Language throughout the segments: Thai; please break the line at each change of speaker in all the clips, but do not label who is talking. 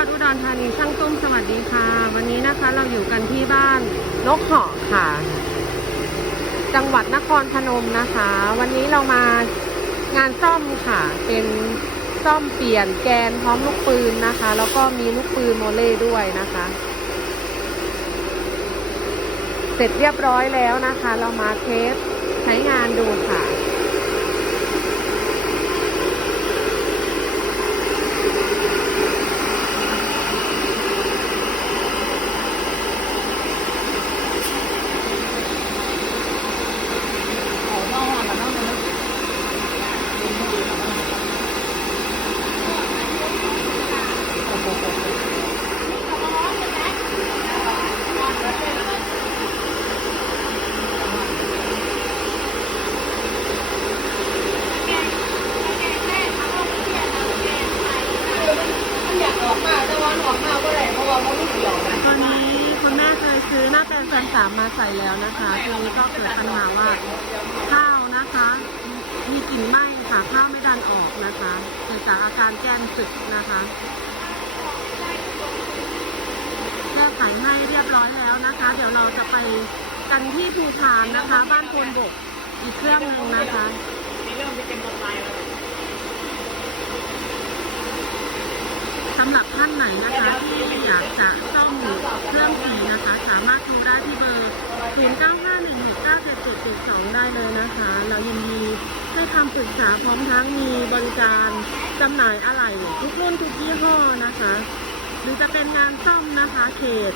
อดอุดรธานีช่างตุ้มสวัสดีค่ะ วันนี้นะคะเราอยู่กันที่บ้านนกเหาะค่ะ จังหวัดนครพนมนะคะ วันนี้เรามางานซ่อมค่ะ เป็นซ่อมเปลี่ยนแกนพร้อมลูกปืนนะคะ แล้วก็มีลูกปืนโมเล่ด้วยนะคะ เสร็จเรียบร้อยแล้วนะคะ เรามาเทสใช้งานดูค่ะ
อกมาแต่ว่าออกมาก็ได้เพราะว่าเขาไม่เกี่ยวกัน
ตอนนี้คุณแม่เคยซื้อหน้าแปลงแฟนสามมาใส่แล้วนะคะทีนี้ก็เกิดปัญหาว่าข้าวนะคะ มีกลิ่นไหม้ค่ะข้าวไม่ดันออกนะคะเกิดจากอาการแกนสึกนะคะแก้ไขให้เรียบร้อยแล้วนะคะ เดี๋ยวเราจะไปกันที่ภูพานนะคะ บ้านโพนบกอีกเครื่องหนึ่งนะคะ
มีเรื่องที่เป็นกำไรแล้ว
สำหรับท่านไหนนะคะ ที่อยากจะซ่อมเครื่องสีนะคะ สามารถโทรได้ที่เบอร์ 0951697772 ได้เลยนะคะ เรายินดีให้คำปรึกษาพร้อมทั้งมีบริการจำหน่ายอะไหล่ทุกรุ่นทุกยี่ห้อนะคะ หรือจะเป็นงานซ่อมนะคะเขต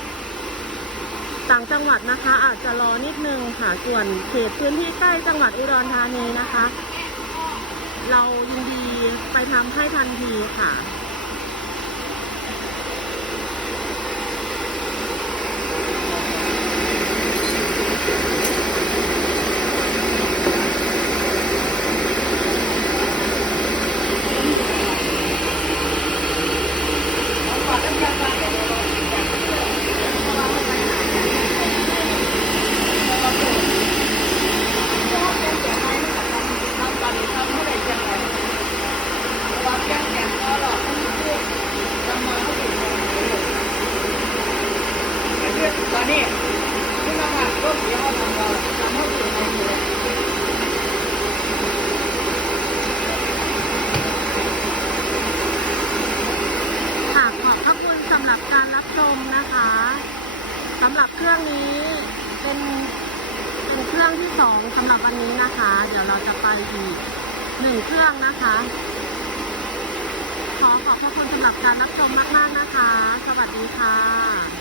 ต่างจังหวัดนะคะ อาจจะรอนิดนึงค่ะส่วนเขตพื้นที่ใกล้จังหวัดอุดรธานีนะคะ เรายินดีไปทำให้ทันทีค่ะ
ตอนนี้ที่มาผ่านก็เสียเขาทำเราทำให้ถึงในมือ
ค่ะขอบพระคุณสำหรับการรับช มนะคะสำหรับเครื่องนี้เป็นเป็นเครื่องที่สองสำหรับวันนี้นะคะ เดี๋ยวเราจะไปอีกหนึ่งเครื่องนะคะ ขอขอบพระคุณสำหรับการรับชมมากๆนะคะ สวัสดีค่ะ